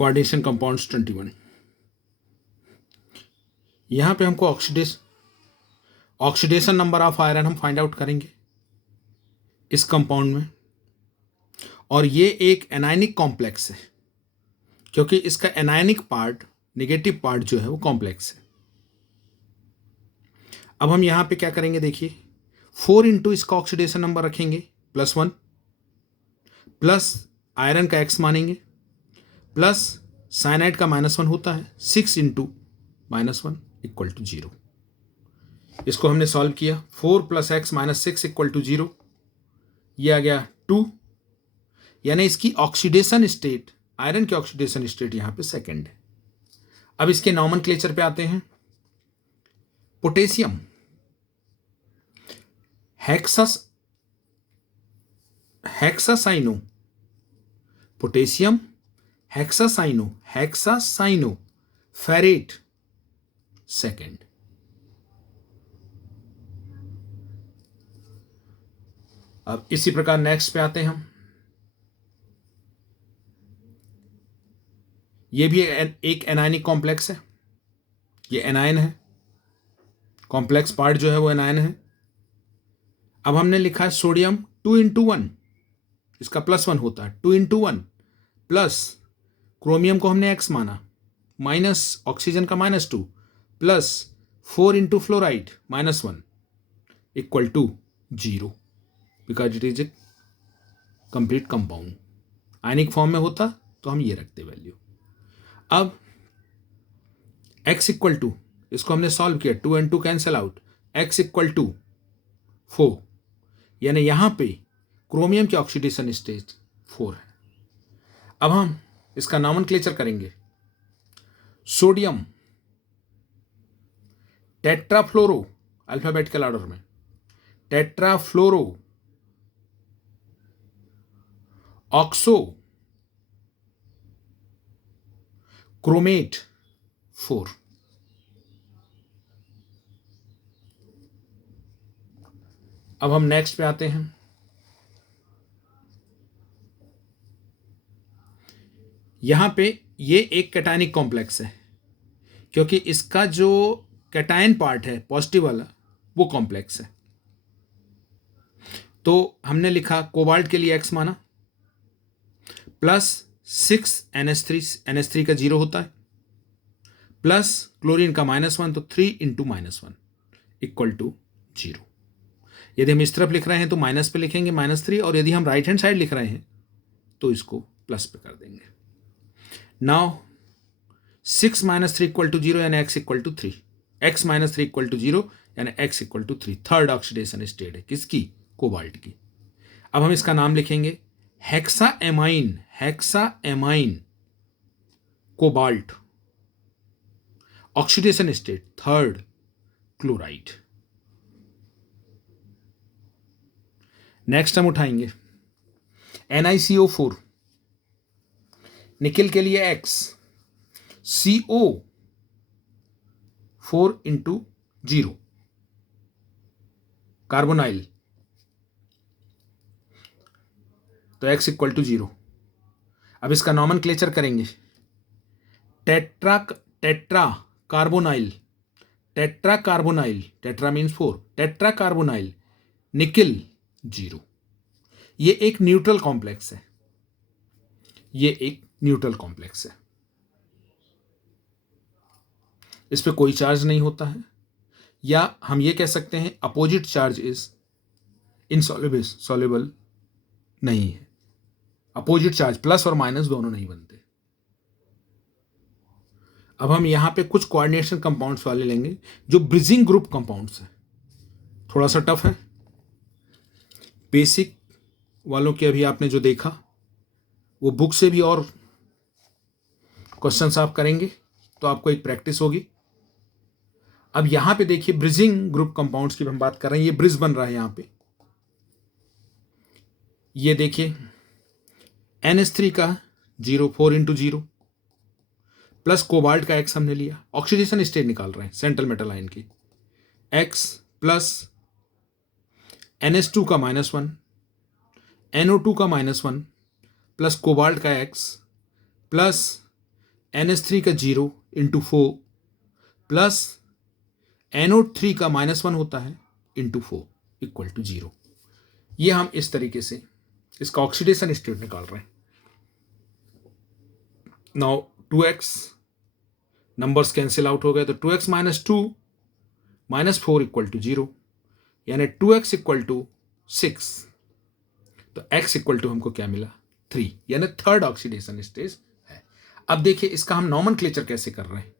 Coordination compounds 21। यहां पे हमको ऑक्सीडेशन नंबर ऑफ आयरन हम फाइंड आउट करेंगे इस कंपाउंड में, और ये एक एनायनिक कॉम्प्लेक्स है क्योंकि इसका एनायनिक पार्ट, नेगेटिव पार्ट जो है वो कॉम्प्लेक्स है। अब हम यहां पे क्या करेंगे, देखिए 4 इंटू इसका ऑक्सीडेशन नंबर रखेंगे +1, प्लस आयरन का x मानेंगे, प्लस साइनाइड का -1 होता है, 6 इंटू -1 इक्वल टू 0। इसको हमने सॉल्व किया, 4 + x - 6 इक्वल टू 0, ये आ गया 2, यानी इसकी ऑक्सीडेशन स्टेट, आयरन की ऑक्सीडेशन स्टेट यहां पे सेकंड है। अब इसके नॉमेनक्लेचर पे आते हैं। Potassium hexacyano, potassium hexacyano ferrate second. अब इसी प्रकार नेक्स्ट पे आते हैं हम। ये भी एक एनायनिक कॉम्प्लेक्स है, ये एनायन है, कॉम्प्लेक्स पार्ट जो है वो एनायन है। अब हमने लिखा है सोडियम 2 इंटू 1, इसका +1 होता है, 2 इंटू 1, प्लस क्रोमियम को हमने x माना, माइनस ऑक्सीजन का -2, plus 4 into fluoride -1 equal to 0, because it is a complete compound. Ionic form में होता तो हम ये रखते वैल्यू। अब x इक्वल टू, इसको हमने सॉल्व किया, 2 and 2 cancel out, x equal to 4, यानी यहां पे क्रोमियम की ऑक्सीडेशन स्टेट 4 है। अब हम इसका नॉमेनक्लेचर करेंगे। सोडियम टेट्राफ्लोरो, अल्फाबेटिकल ऑर्डर में, टेट्राफ्लोरो ऑक्सो क्रोमेट 4। अब हम नेक्स्ट पे आते हैं। यहां पे ये एक कैटायनिक कॉम्प्लेक्स है क्योंकि इसका जो कैटायन पार्ट है पॉजिटिव वाला वो कॉम्प्लेक्स है। तो हमने लिखा कोबाल्ट के लिए x माना, प्लस 6 NH3 का 0 होता है, प्लस क्लोरीन का -1, तो 3 इंटू -1 इक्वल टू 0। यदि हम इस तरफ लिख रहे हैं तो माइनस पे लिखेंगे -3, और यदि हम राइट हैंड साइड लिख रहे हैं तो इसको प्लस पे कर देंगे। नाउ 6 - 3 इक्वल टू 0, यानी x equal to 3, x - 3 equal to 0, यानी x equal to 3। Third oxidation state है किसकी, कोबाल्ट की। अब हम इसका नाम लिखेंगे hexaammine cobalt, oxidation state third, chloride. Next हम उठाएंगे NiCO4, निकिल के लिए x, CO4 इंटू 0, कार्बोनाइल, तो x इक्वल टू 0। अब इसका नॉमेनक्लेचर करेंगे। Tetra carbonyl, tetra means 4, tetra carbonyl nickel 0। ये एक न्यूट्रल कॉम्प्लेक्स है, ये एक न्यूट्रल कॉम्प्लेक्स है, इस पे कोई चार्ज नहीं होता है, या हम ये कह सकते हैं opposite charge is insoluble, soluble नहीं है। अपोजिट चार्ज प्लस और माइनस दोनों नहीं बनते। अब हम यहां पे कुछ कोऑर्डिनेशन कंपाउंड्स वाले लेंगे जो ब्रिजिंग ग्रुप कंपाउंड्स हैं, थोड़ा सा टफ है। बेसिक वालों के अभी आपने जो देखा वो बुक से भी और क्वेश्चंस आप करेंगे तो आपको एक प्रैक्टिस होगी। अब यहां पे देखिए ब्रिजिंग ग्रुप कंपाउंड्स की हम बात कर रहे हैं, ये ब्रिज बन रहा है यहां पे, ये देखिए NH3 का 0, 4 इंटू 0, प्लस कोबाल्ट का x हमने लिया, ऑक्सीडेशन स्टेट निकाल रहे हैं सेंट्रल मेटल आयन की, x प्लस NH2 का -1, NO2 का -1, प्लस कोबाल्ट का x, प्लस NH3 का 0 इंटू 4 प्लस NO3 का -1 होता है इंटू 4 इक्वल टू 0। ये हम इस तरीके से इसका ऑक्सीडेशन स्टेट निकाल रहे हैं। Now 2x numbers cancel out हो गए, तो 2x minus 2 minus 4 equal to 0, यानी 2x इक्वल टू 6। तो x इक्वल टू हमको क्या मिला 3, यानी थर्ड ऑक्सीडेशन स्टेज है। अब देखिए इसका हम नॉमेनक्लेचर कैसे कर रहे हैं।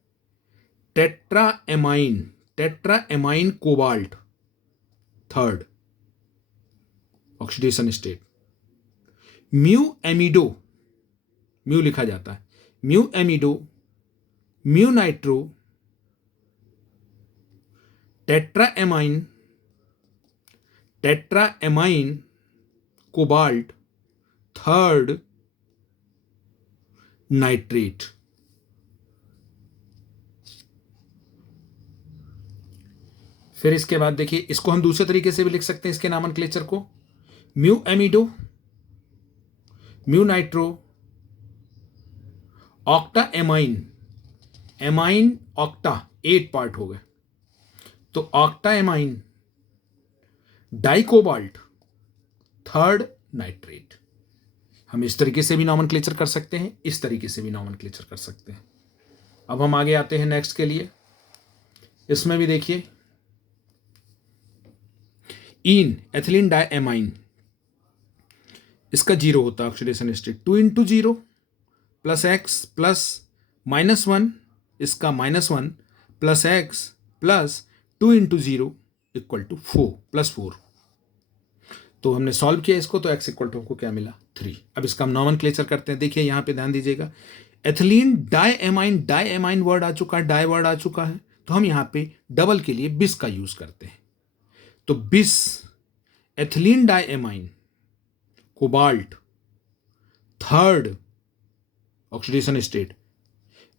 Tetraammine cobalt third oxidation state. Mu amido, mu लिखा जाता है mu amido mu nitro tetraammine cobalt third nitrate. फिर इसके बाद देखिए इसको हम दूसरे तरीके से भी लिख सकते हैं, इसके नॉमेनक्लेचर को। Mu amido mu nitro octa ammine octa 8 part हो गए, तो octa ammine dicobalt third nitrate. हम इस तरीके से भी नॉमेनक्लेचर कर सकते हैं, इस तरीके से भी नॉमेनक्लेचर कर सकते हैं। अब हम आगे आते हैं नेक्स्ट के लिए। इसमें भी देखिए इन एथिलीन डाइएमाइन, इसका 0 होता है oxidation state. 2 into 0 plus x plus -1, इसका -1 plus x plus 2 into 0 equal to 4 plus 4। तो हमने सॉल्व किया इसको, तो x इक्वल टू हमको क्या मिला 3। अब इसका हम नॉमेनक्लेचर करते हैं। देखिए यहाँ पे ध्यान दीजिएगा, एथिलीन डाइएमाइन वर्ड आ चुका है, डाई वर्ड आ चुका है, तो हम यहाँ पे डबल के लिए बिस का यूज करते हैं। तो bis ethylene diamine cobalt third oxidation state.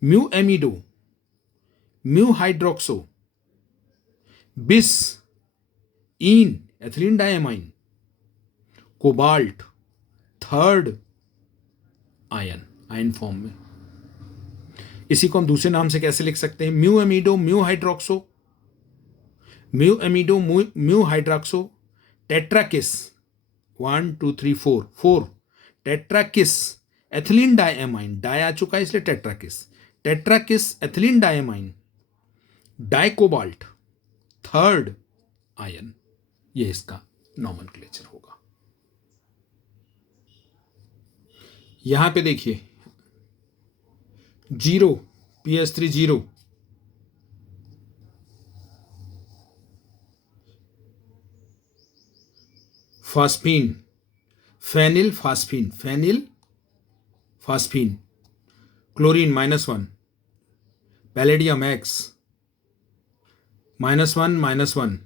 Mu amido mu hydroxo bis in ethylene diamine cobalt third ion form में। इसी को हम दूसरे नाम से कैसे लिख सकते हैं, mu amido mu hydroxo tetrakis 1 2 3 4 tetrakis ethylene diamine, di आ चुका है इसलिए tetrakis ethylene diamine dicobalt third ion. ये इसका नॉमेनक्लेचर होगा। यहां पे देखिए 0 PS3 0, phosphine phenyl phosphine chlorine -1 palladium X -1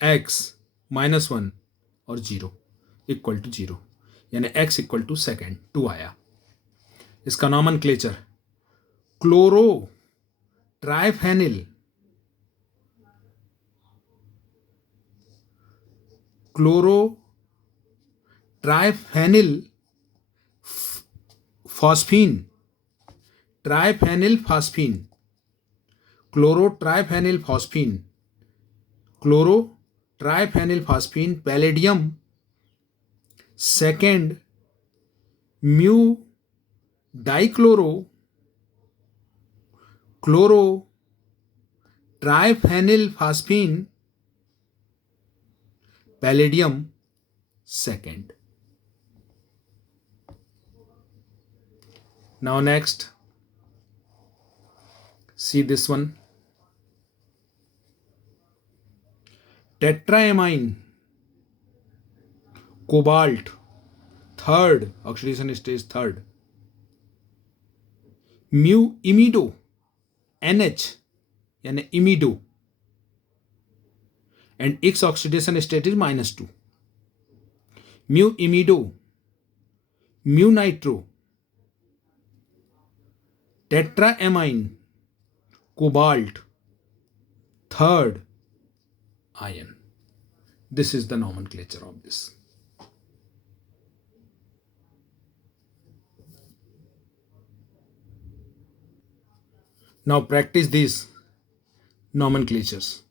X -1 और 0 इक्वल टू 0, यानी x इक्वल टू सेकेंड 2 आया। इसका nomenclature chloro triphenyl phosphine chloro triphenyl phosphine palladium second mu dichloro triphenyl phosphine palladium second. Now next, see this one. Tetraamine cobalt third oxidation stage third. Mu imido NH यानी imido and its oxidation state is -2. Mu imido mu nitro tetraamine cobalt third ion. This is the nomenclature of this. Now practice this nomenclatures.